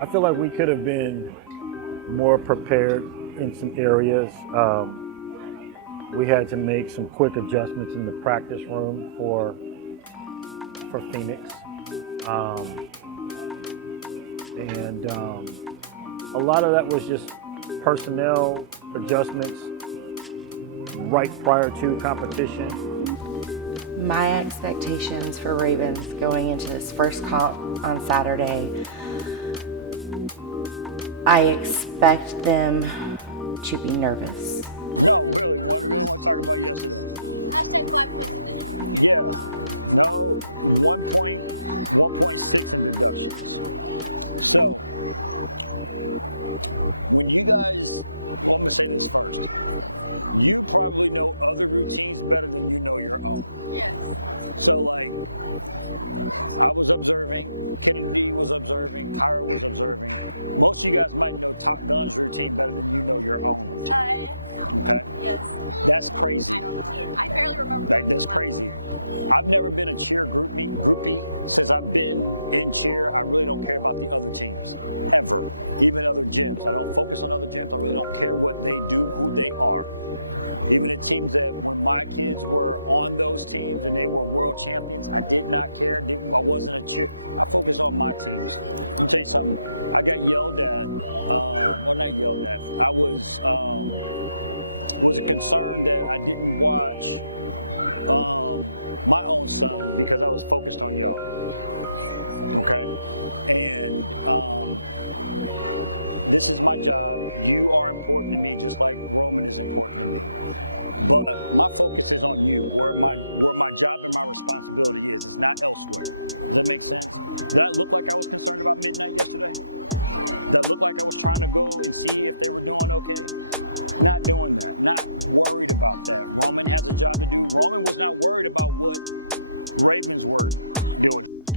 I feel like we could have been more prepared in some areas. We had to make some quick adjustments in the practice room for Phoenix, um, and a lot of that was just personnel adjustments right prior to competition. My expectations for Ravens going into this first comp on Saturday, I expect them to be nervous.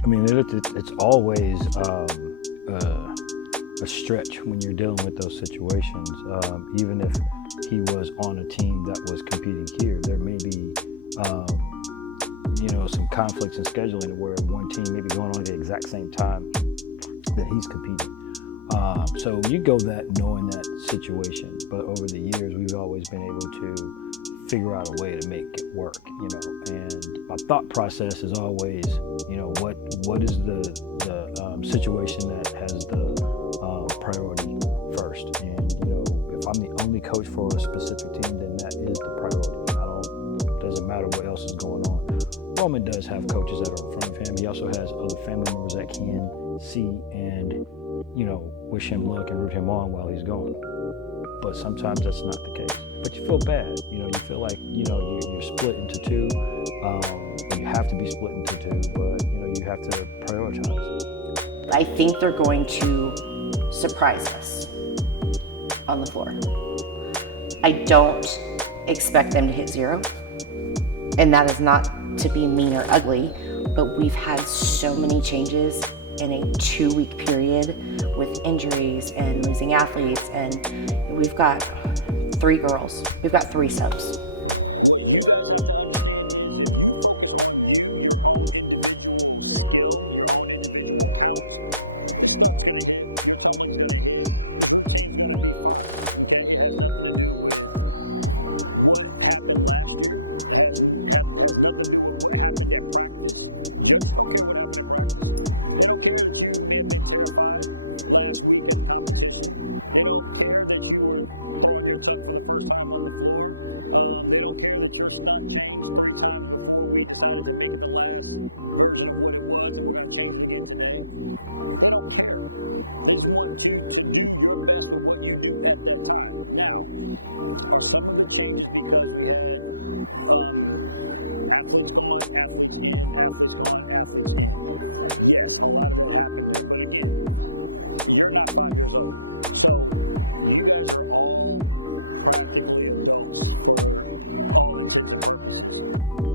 I mean, it's always a stretch when you're dealing with those situations. Even if he was on a team that was competing here, there may be, some conflicts in scheduling where one team may be going on at the exact same time that he's competing. So you go that knowing that situation, but over the years we've always been able to figure out a way to make it work, and my thought process is always, what is the situation that has the priority first, and if I'm the only coach for a specific team, then that is the priority. Doesn't matter what else is going on. Roman does have coaches that are in front of him. He also has other family members that can see and wish him luck and root him on while he's going. But sometimes that's not the case. But you feel bad. You feel like you're split into two. You have to be split into two, but you have to prioritize. I think they're going to surprise us on the floor. I don't expect them to hit 0, and that is not to be mean or ugly, but we've had so many changes in a 2-week period with injuries and losing athletes, and we've got 3 girls. We've got 3 subs.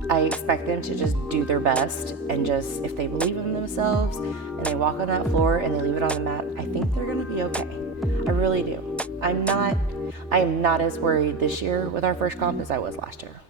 I expect them to just do their best and just, if they believe in themselves and they walk on that floor and they leave it on the mat, I think they're gonna be okay. I really do. I am not as worried this year with our first comp as I was last year.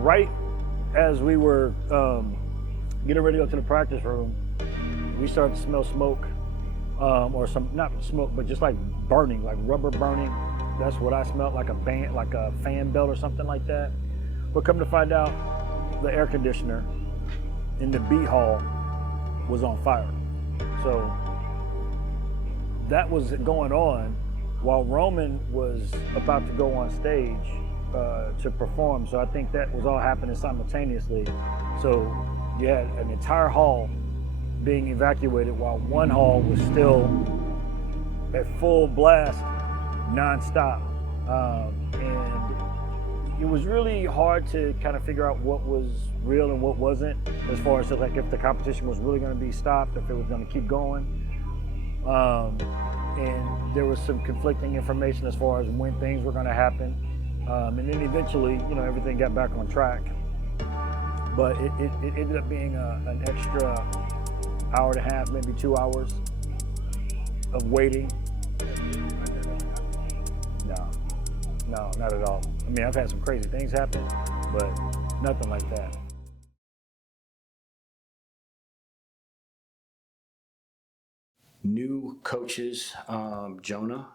Right as we were getting ready to go to the practice room, we started to smell smoke, or some, not smoke, but just like burning, like rubber burning. That's what I smelled, like like a fan belt or something like that. But come to find out, the air conditioner in the beat hall was on fire. So that was going on while Roman was about to go on stage to perform. So I think that was all happening simultaneously. So you had an entire hall being evacuated while one hall was still at full blast, nonstop. And it was really hard to kind of figure out what was real and what wasn't, as far as like if the competition was really going to be stopped, if it was going to keep going. And there was some conflicting information as far as when things were going to happen. And then eventually, you know, everything got back on track. But it ended up being an extra hour and a half, maybe 2 hours of waiting. No, not at all. I mean, I've had some crazy things happen, but nothing like that. New coaches, Jonah,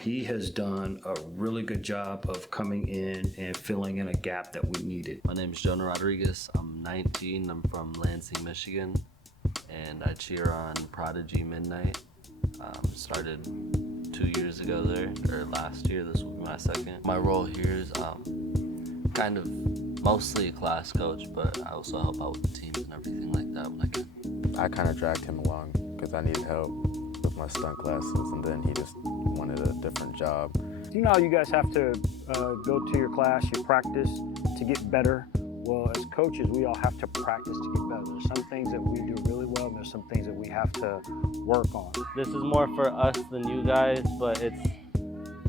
he has done a really good job of coming in and filling in a gap that we needed. My name is Jonah Rodriguez. I'm 19. I'm from Lansing, Michigan, and I cheer on Prodigy Midnight. Started 2 years ago there, or last year. This will be my second. My role here is kind of mostly a class coach, but I also help out with the teams and everything like that when I can. I kind of dragged him along because I needed help with my stunt classes, and then he just wanted a different job. You know how you guys have to go to your class, your practice to get better? Well, as coaches, we all have to practice to get better. There's some things that we do really well, and there's some things that we have to work on. This is more for us than you guys, but it's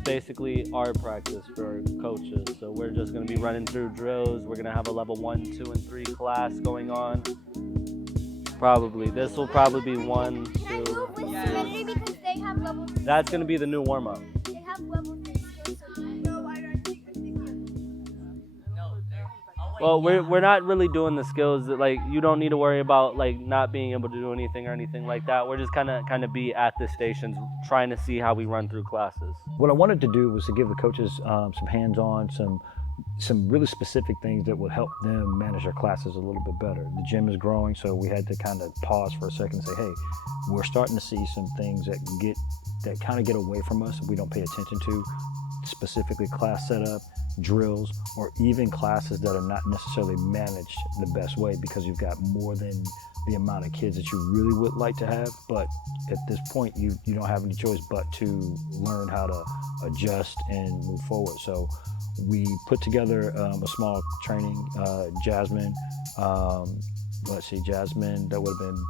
basically our practice for our coaches. So we're just gonna be running through drills. We're gonna have a level 1, 2, and 3 class going on. Probably. This will probably be 1, 2. Because they have level 3. That's gonna be the new warm-up. They have level 3 skills. Well, we're not really doing the skills that, like, you don't need to worry about like not being able to do anything or anything like that. We're just kind of be at the stations trying to see how we run through classes. What I wanted to do was to give the coaches some hands-on, some really specific things that would help them manage their classes a little bit better. The gym is growing, so we had to kind of pause for a second and say, hey, we're starting to see some things that kind of get away from us if we don't pay attention to, specifically class setup, drills, or even classes that are not necessarily managed the best way because you've got more than the amount of kids that you really would like to have. But at this point, you don't have any choice but to learn how to adjust and move forward. So we put together a small training. Jasmine, Jasmine, that would have been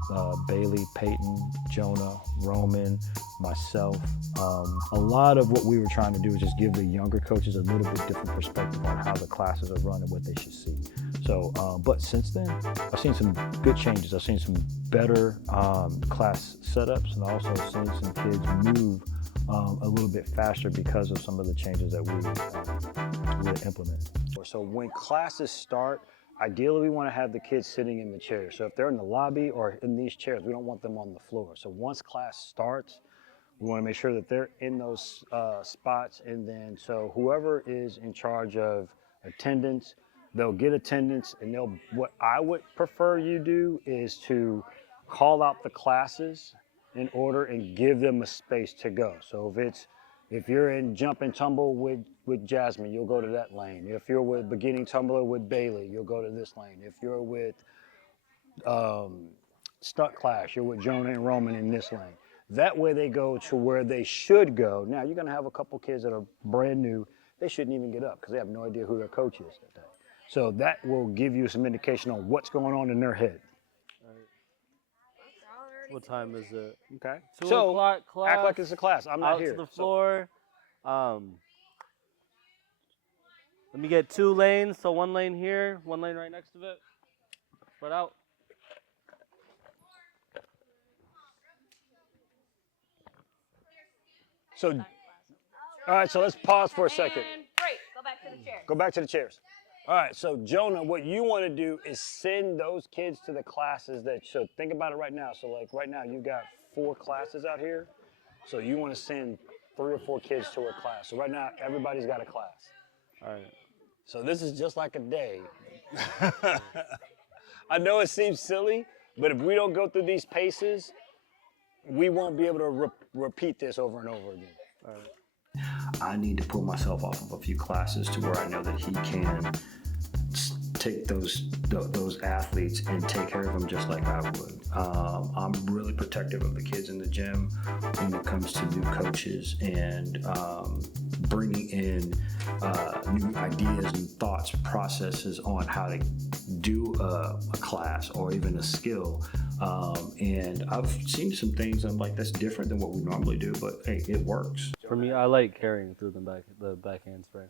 Bailey, Peyton, Jonah, Roman, myself. A lot of what we were trying to do is just give the younger coaches a little bit different perspective on how the classes are run and what they should see. So, but since then, I've seen some good changes. I've seen some better class setups, and also seen some kids move a little bit faster because of some of the changes that we implemented. So when classes start, ideally, we want to have the kids sitting in the chairs. So if they're in the lobby or in these chairs, we don't want them on the floor. So once class starts, we want to make sure that they're in those spots. And then, so whoever is in charge of attendance, they'll get attendance, and what I would prefer you do is to call out the classes in order and give them a space to go. So if you're in jump and tumble with Jasmine, you'll go to that lane. If you're with beginning tumbler with Bailey, you'll go to this lane. If you're with stunt class, you're with Jonah and Roman in this lane. That way they go to where they should go. Now you're gonna have a couple kids that are brand new. They shouldn't even get up because they have no idea who their coach is that day. So that will give you some indication on what's going on in their head. What time is it? Okay. 2 so o'clock class. Act like it's a class. I'm not out here. To the floor. Let me get 2 lanes. So 1 lane here, 1 lane right next to it. Spread out. So, all right. So let's pause for a second. And break. Go back to the chair. Go back to the chairs. All right, so Jonah, what you want to do is send those kids to the classes so think about it right now. So like right now you've got 4 classes out here. So you want to send 3 or 4 kids to a class. So right now everybody's got a class. All right. So this is just like a day. I know it seems silly, but if we don't go through these paces, we won't be able to repeat this over and over again. All right. I need to pull myself off of a few classes to where I know that he can take those athletes and take care of them just like I would. I'm really protective of the kids in the gym when it comes to new coaches and bringing in new ideas, new thoughts, processes on how to do a class or even a skill. And I've seen some things I'm like, that's different than what we normally do, but hey, it works. For me, I like carrying through the back handspring.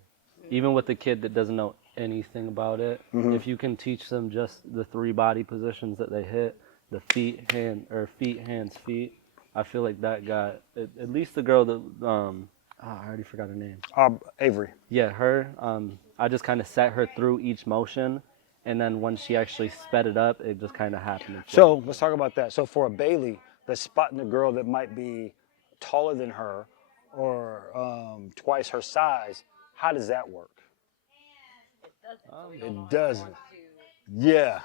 Even with the kid that doesn't know anything about it, if you can teach them just the 3 body positions that they hit, the feet, hands, feet, I feel like that got, at least the girl that, I already forgot her name. Avery. Yeah, her. I just kind of set her through each motion, and then when she actually sped it up, it just kind of happened. So let's talk about that. So for a Bailey that's spotting a girl that might be taller than her or twice her size, how does that work? It doesn't. Yeah.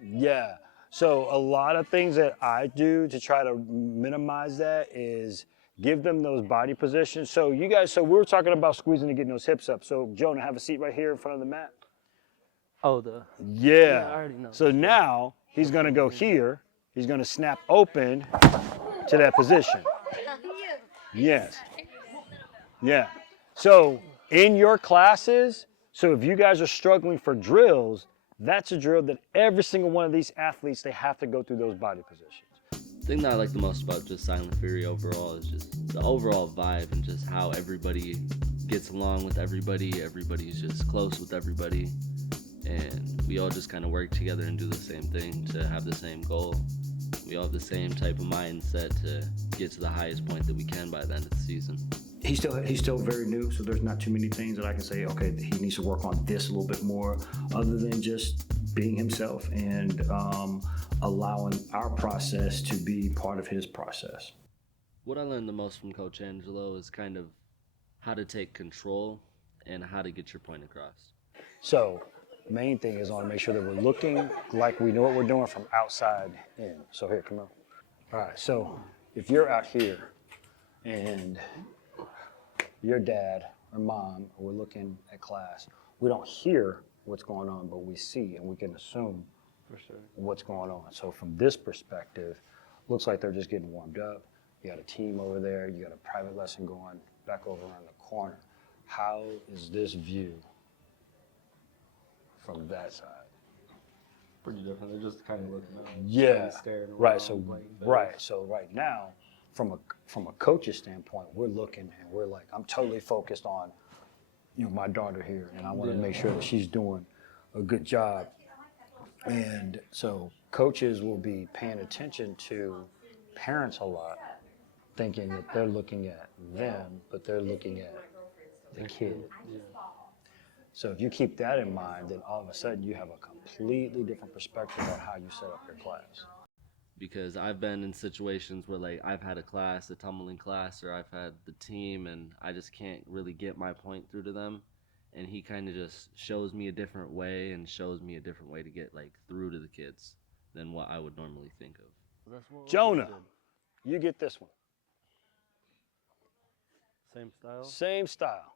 Yeah. So a lot of things that I do to try to minimize that is give them those body positions. So you guys, so we were talking about squeezing and getting those hips up. So Jonah, have a seat right here in front of the mat. Oh, Yeah. I already know. So now he's going to go here. He's going to snap open to that position. Yes. Yeah. So in your classes, so if you guys are struggling for drills, that's a drill that every single one of these athletes, they have to go through those body positions. The thing that I like the most about just Silent Fury overall is just the overall vibe and just how everybody gets along with everybody. Everybody's just close with everybody. And we all just kind of work together and do the same thing to have the same goal. We all have the same type of mindset to get to the highest point that we can by the end of the season. He's still very new, so there's not too many things that I can say, okay, he needs to work on this a little bit more, other than just being himself and allowing our process to be part of his process. What I learned the most from Coach Angelo is kind of how to take control and how to get your point across. So main thing is I want to make sure that we're looking like we know what we're doing from outside in. So here, come on. All right, so if you're out here and your dad or mom, or we're looking at class, we don't hear what's going on, but we see and we can assume For sure. what's going on. So from this perspective, looks like they're just getting warmed up. You got a team over there, you got a private lesson going back over around the corner. How is this view from that side? Pretty different. They're just kind of looking up. Yeah, Staring around, right. So like, So right now, from a coach's standpoint, we're looking and we're like, I'm totally focused on, my daughter here, and I want to make sure that she's doing a good job. And so coaches will be paying attention to parents a lot, thinking that they're looking at them, but they're looking at the kid. So if you keep that in mind, then all of a sudden you have a completely different perspective on how you set up your class. Because I've been in situations where like I've had a class, a tumbling class, or I've had the team and I just can't really get my point through to them. And he kind of just shows me a different way and shows me a different way to get like through to the kids than what I would normally think of. Jonah, you get this one. Same style? Same style.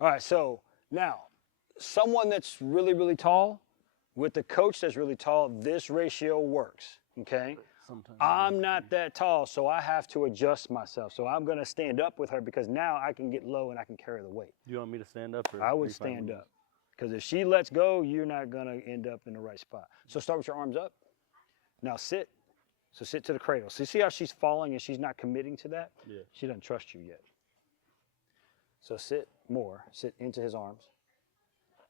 All right, so now, someone that's really, really tall, with the coach that's really tall, this ratio works, okay? Sometimes. I'm not that tall, so I have to adjust myself. So I'm gonna stand up with her because now I can get low and I can carry the weight. You want me to stand up? Or I would stand up. Because if she lets go, you're not gonna end up in the right spot. So start with your arms up. Now sit. So sit to the cradle. So see how she's falling and she's not committing to that? Yeah. She doesn't trust you yet. So sit more. Sit into his arms.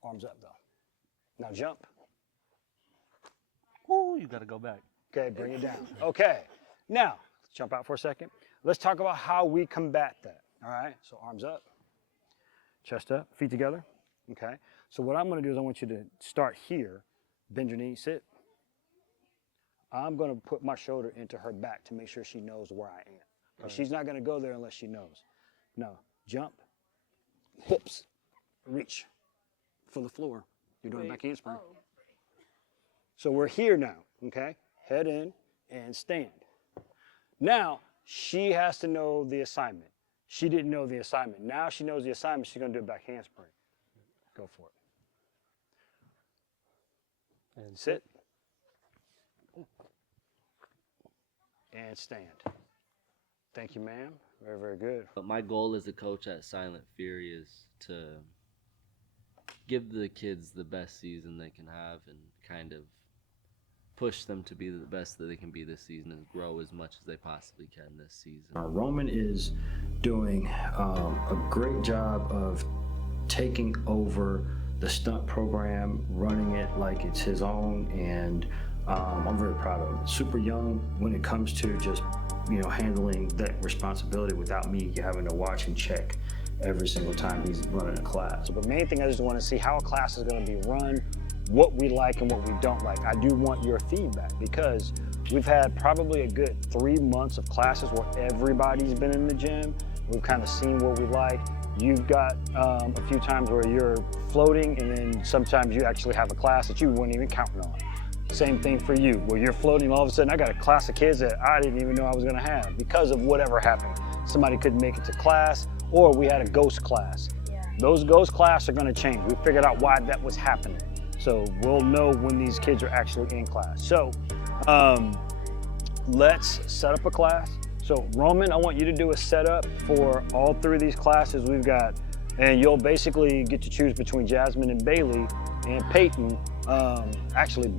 Arms up though. Now jump. Ooh, you gotta go back. Okay, bring it down. Okay. Now, let's jump out for a second. Let's talk about how we combat that. All right. So arms up. Chest up. Feet together. Okay. So what I'm going to do is I want you to start here. Bend your knee. Sit. I'm going to put my shoulder into her back to make sure she knows where I am. But she's not going to go there unless she knows. No. Jump. Hips. Reach for the floor. You're doing back handspring. So we're here now. Okay. Head in and stand. Now, she has to know the assignment. She didn't know the assignment. Now she knows the assignment. She's going to do a back handspring. Go for it. And sit. And stand. Thank you, ma'am. Very, very good. But my goal as a coach at Silent Fury is to give the kids the best season they can have and kind of push them to be the best that they can be this season and grow as much as they possibly can this season. Roman is doing a great job of taking over the stunt program, running it like it's his own, and I'm very proud of him. Super young when it comes to just, handling that responsibility without me having to watch and check every single time he's running a class. The main thing I just want to see how a class is going to be run, what we like and what we don't like. I do want your feedback because we've had probably a good 3 months of classes where everybody's been in the gym. We've kind of seen what we like. You've got a few times where you're floating and then sometimes you actually have a class that you weren't even counting on. Same thing for you, where you're floating, all of a sudden I got a class of kids that I didn't even know I was gonna have because of whatever happened. Somebody couldn't make it to class, or we had a ghost class. Yeah. Those ghost classes are gonna change. We figured out why that was happening. So we'll know when these kids are actually in class. So let's set up a class. So Roman, I want you to do a setup for all 3 of these classes we've got, and you'll basically get to choose between Jasmine and Bailey and Peyton. Actually,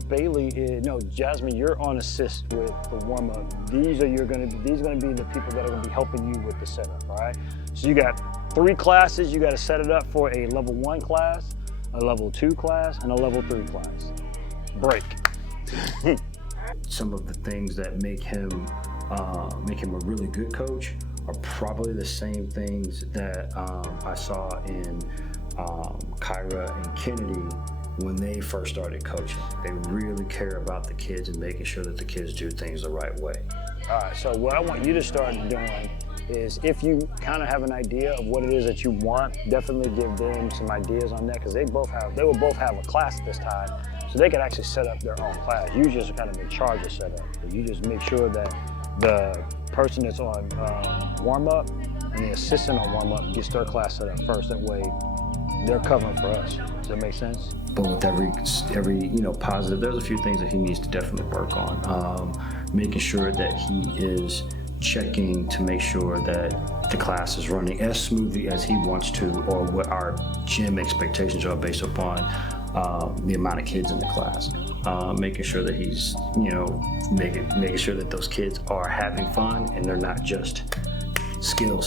Jasmine, you're on assist with the warm-up. These are gonna be the people that are gonna be helping you with the setup, all right? So you got 3 classes. You gotta set it up for a level 1 class, a level 2 class, and a level 3 class. Break. Some of the things that make him a really good coach are probably the same things that I saw in Kyra and Kennedy when they first started coaching. They really care about the kids and making sure that the kids do things the right way. All right, so what I want you to start doing is, if you kind of have an idea of what it is that you want, definitely give them some ideas on that, because they will both have a class at this time, so they could actually set up their own class. You just kind of in charge of setup. You just make sure that the person that's on warm-up and the assistant on warm-up gets their class set up first. That way they're covering for us. Does that make sense? But with every positive, there's a few things that he needs to definitely work on. Making sure that he is checking to make sure that the class is running as smoothly as he wants to, or what our gym expectations are based upon the amount of kids in the class. Making sure that he's, making sure that those kids are having fun and they're not just skill,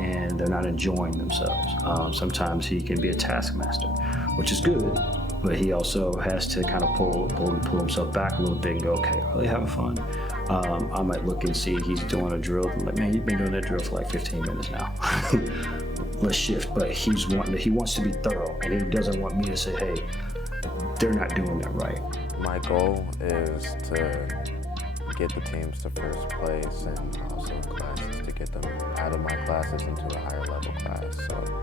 and they're not enjoying themselves. Sometimes he can be a taskmaster, which is good, but he also has to kind of pull himself back a little bit and go, okay, are they having fun? I might look and see he's doing a drill. I'm like, man, you've been doing that drill for like 15 minutes now. Let's shift. But he wants to be thorough, and he doesn't want me to say, hey, they're not doing that right. My goal is to get the teams to first place, and also classes to get them out of my classes into a higher level class. So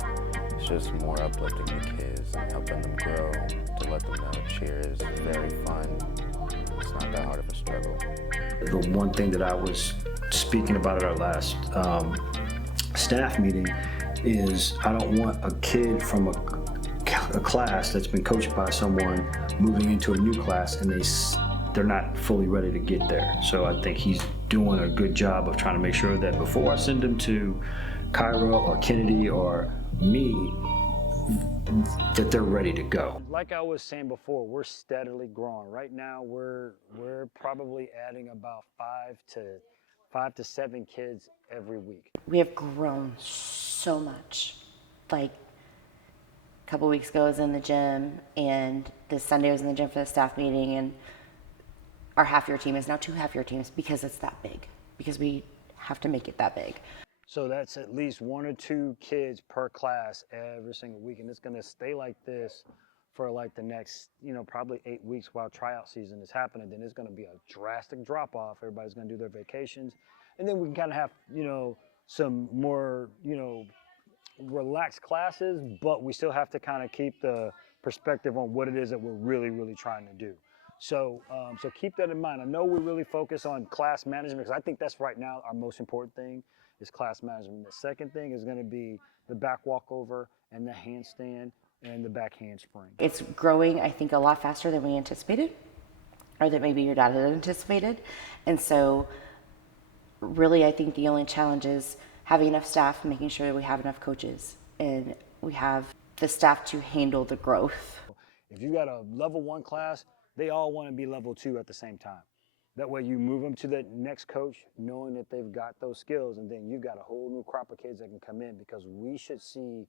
it's just more uplifting the kids and helping them grow, to let them know cheer is very fun. It's not that hard of a struggle. The one thing that I was speaking about at our last staff meeting is I don't want a kid from a class that's been coached by someone moving into a new class and they're not fully ready to get there. So I think he's doing a good job of trying to make sure that before I send them to Kyra or Kennedy or me, that they're ready to go. Like I was saying before, we're steadily growing. Right now, we're probably adding about 5 to 7 kids every week. We have grown so much. Like a couple weeks ago, I was in the gym, and this Sunday I was in the gym for the staff meeting, and our half-year team is now 2 half-year teams because it's that big, because we have to make it that big. So that's at least 1 or 2 kids per class every single week, and it's gonna stay like this for like the next, probably 8 weeks while tryout season is happening. Then it's gonna be a drastic drop off. Everybody's gonna do their vacations, and then we can kind of have, some more, relaxed classes, but we still have to kind of keep the perspective on what it is that we're really, really trying to do. So, so keep that in mind. I know we really focus on class management because I think that's right now our most important thing. is class management. The second thing is going to be the back walkover and the handstand and the back handspring. It's growing, I think, a lot faster than we anticipated, or that maybe your dad had anticipated. And so really, I think the only challenge is having enough staff, making sure that we have enough coaches, and we have the staff to handle the growth. If you got a level 1 class, they all want to be level 2 at the same time. That way you move them to the next coach knowing that they've got those skills, and then you've got a whole new crop of kids that can come in, because we should see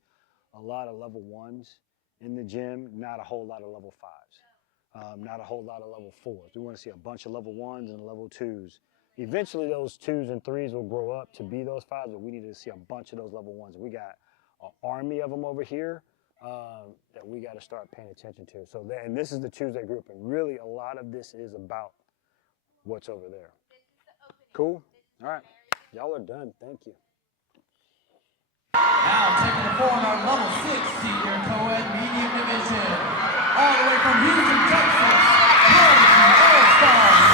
a lot of level 1s in the gym, not a whole lot of level 5s, not a whole lot of level 4s. We want to see a bunch of level 1s and level 2s. Eventually those 2s and 3s will grow up to be those 5s, but we need to see a bunch of those level 1s. We got an army of them over here that we got to start paying attention to. So, and this is the Tuesday group, and really a lot of this is about what's over there. Cool? All right. Y'all are done. Thank you. Now taking the floor in our level 6 senior co-ed medium division. All the way from Houston, Texas, All-Stars.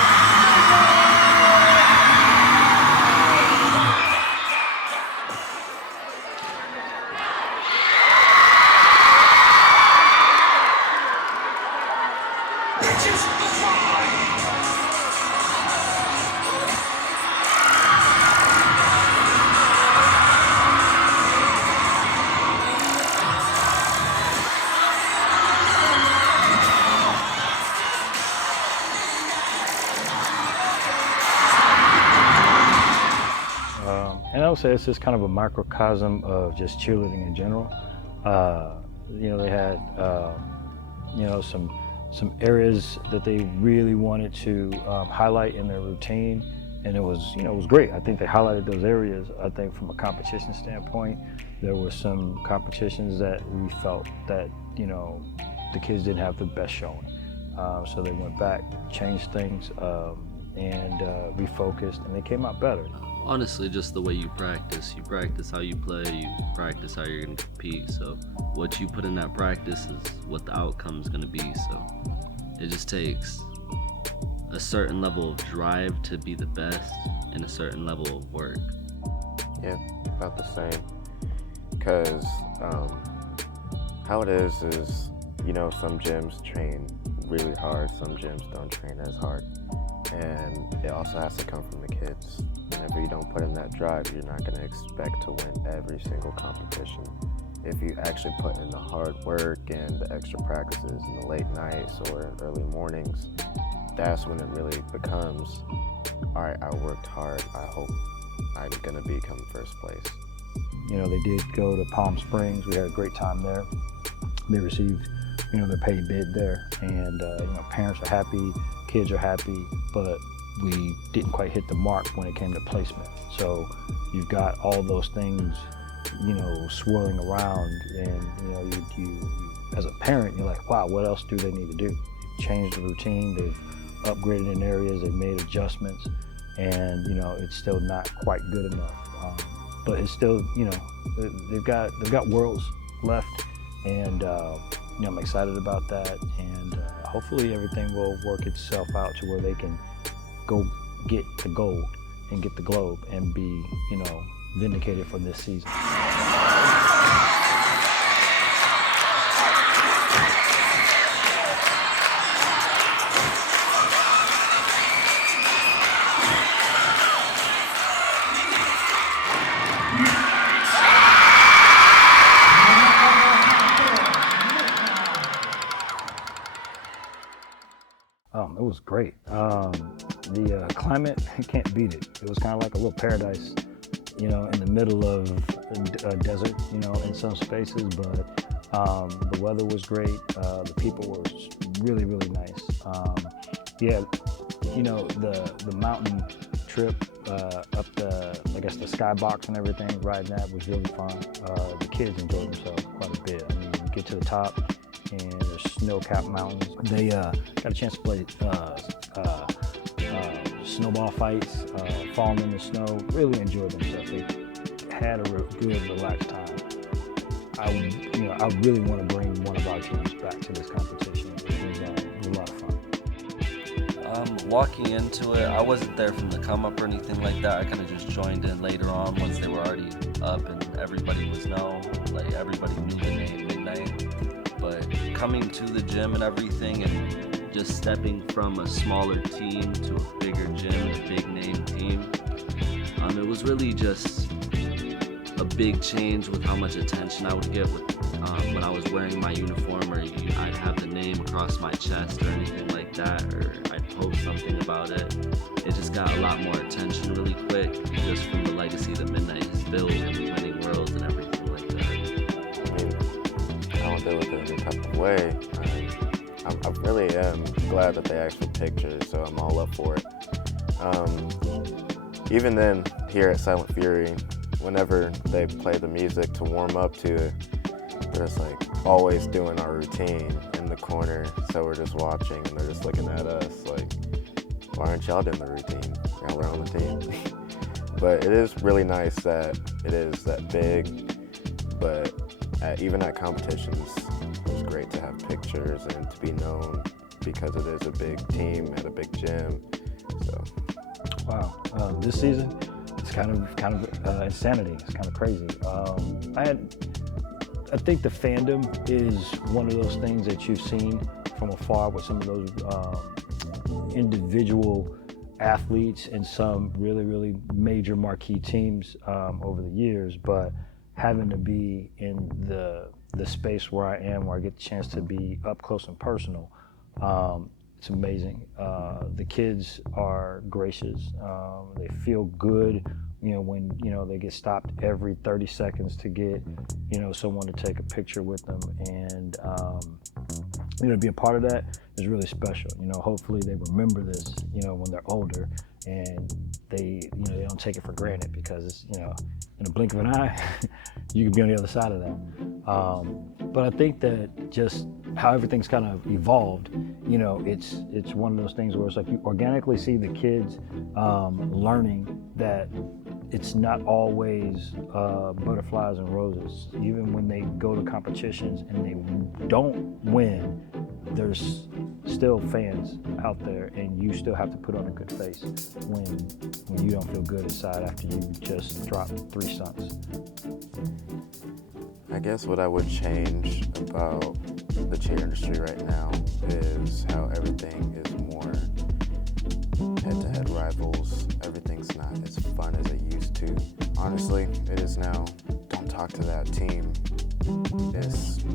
And I would say it's just kind of a microcosm of just cheerleading in general. You know, they had, you know, some areas that they really wanted to highlight in their routine, and it was, you know, it was great. I think they highlighted those areas. I think from a competition standpoint, there were some competitions that we felt that, you know, the kids didn't have the best showing. So they went back, changed things, and refocused, and they came out better. Honestly, just the way you practice how you play, you practice how you're going to compete. So what you put in that practice is what the outcome's going to be. So it just takes a certain level of drive to be the best and a certain level of work. Yeah, about the same. Because how it is, you know, some gyms train really hard, some gyms don't train as hard. And it also has to come from the kids. Whenever you don't put in that drive, you're not going to expect to win every single competition. If you actually put in the hard work and the extra practices in the late nights or early mornings, that's when it really becomes, all right, I worked hard, I hope I'm going to become first place. You know, they did go to Palm Springs. We had a great time there. They received, you know, their paid bid there, and you know, parents are happy, kids are happy, but we didn't quite hit the mark when it came to placement. So you've got all those things, you know, swirling around, and you know, you as a parent, you're like, wow, what else do they need to do? They've changed the routine, they've upgraded in areas, they've made adjustments, and you know, it's still not quite good enough. But it's still, you know, they've got worlds left, and you know, I'm excited about that, and hopefully everything will work itself out to where they can go get the gold and get the globe and be, you know, vindicated for this season. It was great. The climate, you can't beat it. It was kind of like a little paradise, you know, in the middle of a desert, you know, in some spaces, but the weather was great. The people were really, really nice. Yeah, you know, the mountain trip up the, I guess, the skybox and everything, riding that was really fun. The kids enjoyed themselves quite a bit. I mean, you get to the top, and there's snow-capped mountains. They got a chance to play snowball fights, falling in the snow, really enjoyed themselves. They had a good, relaxed time. I really want to bring one of our teams back to this competition. It was a lot of fun. Walking into it, I wasn't there from the come up or anything like that. I kind of just joined in later on once they were already up and everybody was known. Like everybody knew the name Midnight. But coming to the gym and everything and just stepping from a smaller team to a bigger gym, a big name team, it was really just a big change with how much attention I would get with when I was wearing my uniform, or I'd have the name across my chest or anything like that, or I'd post something about it. It just got a lot more attention really quick, just from the legacy that Midnight has built and winning worlds and everything like that. I mean, I don't deal with it any type of way. I really am glad that they actually pictured, so I'm all up for it. Even then, here at Silent Fury, whenever they play the music to warm up to it, they're just like always doing our routine in the corner. So we're just watching and they're just looking at us like, why aren't y'all doing the routine? Y'all are on the team. But it is really nice that it is that big. But even at competitions, it's great to have pictures and to be known because it is a big team at a big gym. So. Wow, this season, it's kind of insanity. It's kind of crazy. I think the fandom is one of those things that you've seen from afar with some of those individual athletes and some really, really major marquee teams over the years. But having to be in the space where I am, where I get the chance to be up close and personal, it's amazing. The kids are gracious. They feel good, when, they get stopped every 30 seconds to get, someone to take a picture with them. And, to be a part of that is really special. Hopefully they remember this, when they're older, and they don't take it for granted, because it's, in a blink of an eye, you can be on the other side of that. But I think that just how everything's kind of evolved, it's one of those things where it's like you organically see the kids learning that it's not always butterflies and roses. Even when they go to competitions and they don't win, there's still fans out there, and you still have to put on a good face when you don't feel good inside after you just dropped 3 stunts. I guess what I would change about the cheer industry right now is how everything is more head-to-head rivals. Everything's not as fun as it used to. Honestly, it is now, don't talk to that team.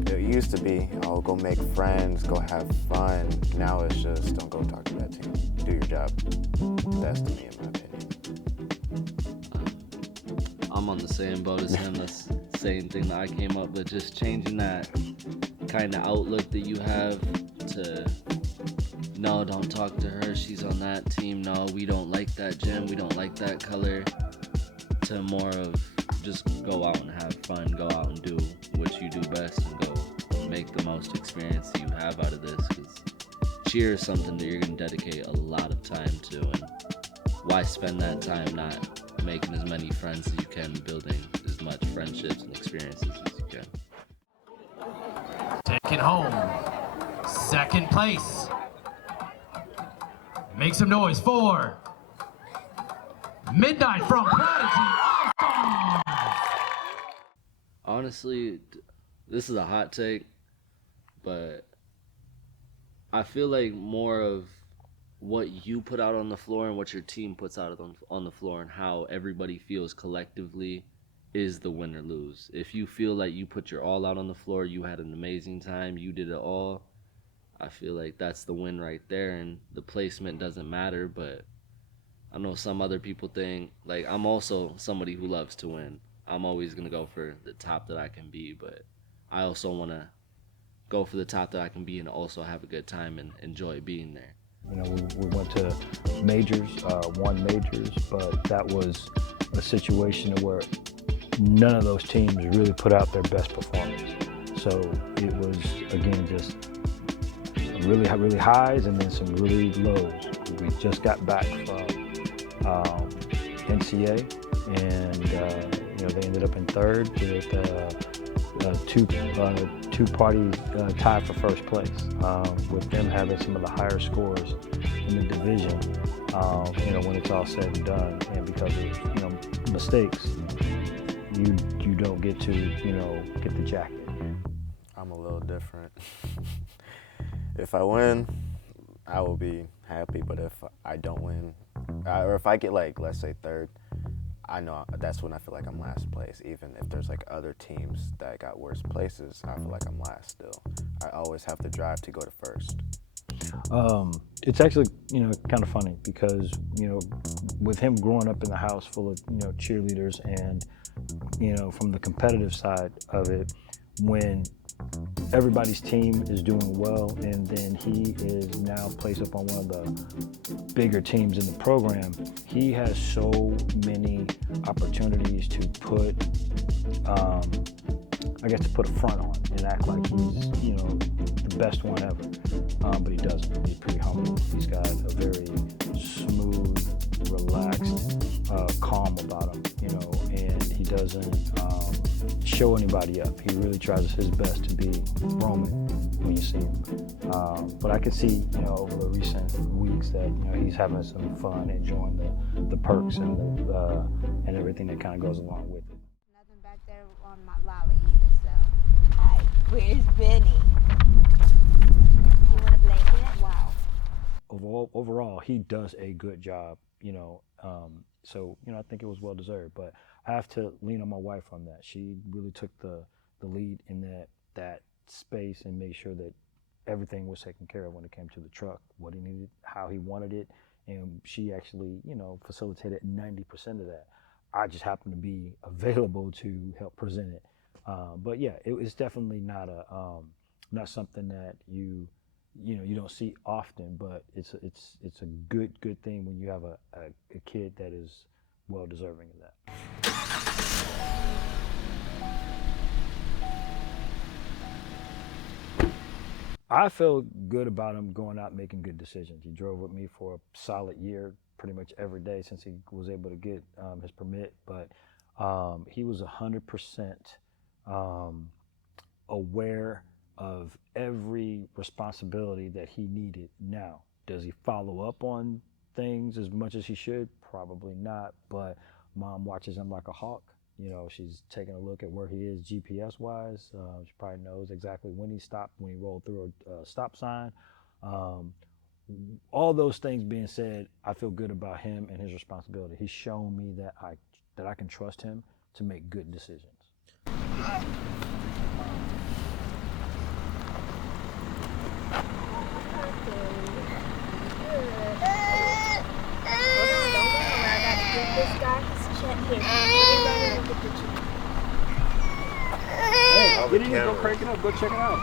It used to be, oh, go make friends, go have fun. Now it's just, don't go talk to that team. Do your job. That's to me, in my opinion. I'm on the same boat as him. That's the same thing that I came up with. Just changing that kind of outlook that you have to, no, don't talk to her, she's on that team. No, we don't like that gym, we don't like that color. To more of just go out and have fun, go out and do what you do best, and go make the most experience that you have out of this. Because cheer is something that you're going to dedicate a lot of time to, and why spend that time not making as many friends as you can, building as much friendships and experiences as you can. Take it home. Second place. Make some noise for Midnight from Prodigy All-Stars. Honestly, this is a hot take, but I feel like more of what you put out on the floor and what your team puts out on the floor and how everybody feels collectively is the win or lose. If you feel like you put your all out on the floor, you had an amazing time, you did it all, I feel like that's the win right there, and the placement doesn't matter. But I know some other people think, like, I'm also somebody who loves to win. I'm always going to go for the top that I can be, but I also want to go for the top that I can be and also have a good time and enjoy being there. We went to majors, won majors, but that was a situation where none of those teams really put out their best performance. So it was, again, just really, really highs and then some really lows. We just got back from NCA, and they ended up in third with two-party tie for first place, with them having some of the higher scores in the division. When it's all said and done, and because of mistakes, you don't get to get the jacket. I'm a little different. If I win, I will be happy, but if I don't win, or if I get let's say third, I know that's when I feel like I'm last place. Even if there's other teams that got worse places, I feel like I'm last still. I always have to drive to go to first. It's actually, kind of funny because, with him growing up in the house full of, cheerleaders and, from the competitive side of it, when everybody's team is doing well and then he is now placed up on one of the bigger teams in the program, he has so many opportunities to put, to put a front on and act like he's, the best one ever. But he doesn't. He's pretty humble. He's got a very smooth, relaxed, calm about him, and he doesn't show anybody up. He really tries his best to be Roman when you see him. But I can see, over the recent weeks that, he's having some fun, enjoying the perks and everything that kind of goes along with it. Nothing back there on my lolly either, so. Hi, where's Benny? You want a blanket? Wow. Overall, he does a good job, so, I think it was well deserved, but I have to lean on my wife on that. She really took the lead in that space and made sure that everything was taken care of when it came to the truck, what he needed, how he wanted it, and she actually, facilitated 90% of that. I just happened to be available to help present it. But yeah, it's definitely not something that you don't see often, but it's a good thing when you have a kid that is well deserving of that. I feel good about him going out and making good decisions. He drove with me for a solid year, pretty much every day since he was able to get his permit, but he was 100% aware of every responsibility that he needed. Now, does he follow up on things as much as he should? Probably not, but Mom watches him like a hawk. She's taking a look at where he is GPS-wise. She probably knows exactly when he stopped, when he rolled through a stop sign. All those things being said, I feel good about him and his responsibility. He's shown me that I can trust him to make good decisions. Hey, get in here, go crank it up, go check it out.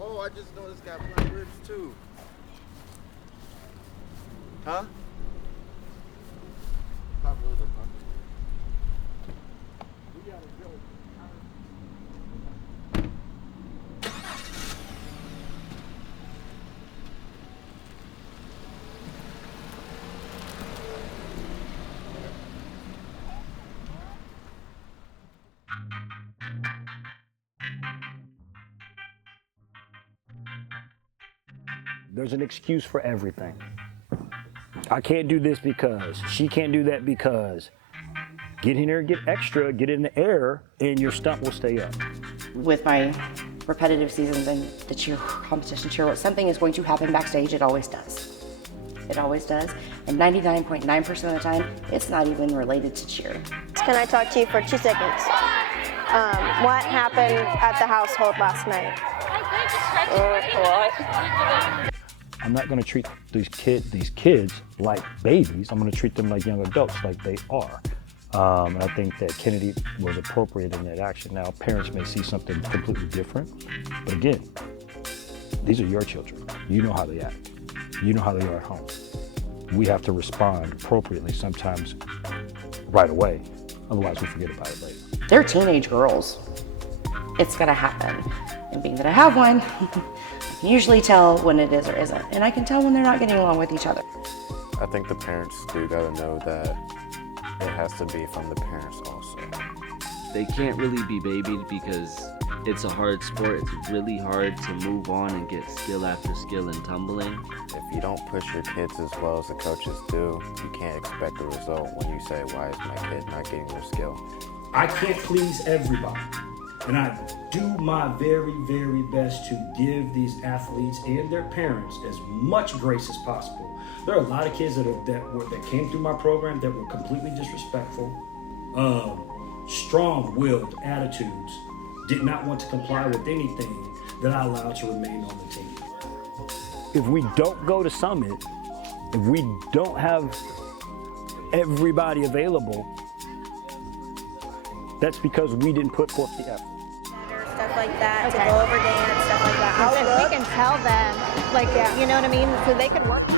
Oh, I just noticed got black ribs too. Huh? Pop a little, huh? We gotta go. There's an excuse for everything. I can't do this because, she can't do that because. Get in there, get extra, get in the air, and your stunt will stay up. With my repetitive seasons and the cheer competition cheer, something is going to happen backstage. It always does. It always does. And 99.9% of the time, it's not even related to cheer. Can I talk to you for 2 seconds? What happened at the household last night? What? I'm not going to treat these kids like babies. I'm going to treat them like young adults, like they are. And I think that Kennedy was appropriate in that action. Now, parents may see something completely different, but again, these are your children. You know how they act. You know how they are at home. We have to respond appropriately. Sometimes right away. Otherwise, we forget about it later. They're teenage girls. It's gonna happen. And being that I have one, I can usually tell when it is or isn't. And I can tell when they're not getting along with each other. I think the parents do gotta know that it has to be from the parents also. They can't really be babied because it's a hard sport. It's really hard to move on and get skill after skill in tumbling. If you don't push your kids as well as the coaches do, you can't expect a result when you say, why is my kid not getting their skill? I can't please everybody. And I do my very, very best to give these athletes and their parents as much grace as possible. There are a lot of kids that came through my program that were completely disrespectful, strong-willed attitudes, did not want to comply with anything that I allowed to remain on the team. If we don't go to Summit, if we don't have everybody available, that's because we didn't put forth the effort. Stuff like that, to go over dance, stuff like that. We can tell them, like, you know what I mean? So they could work on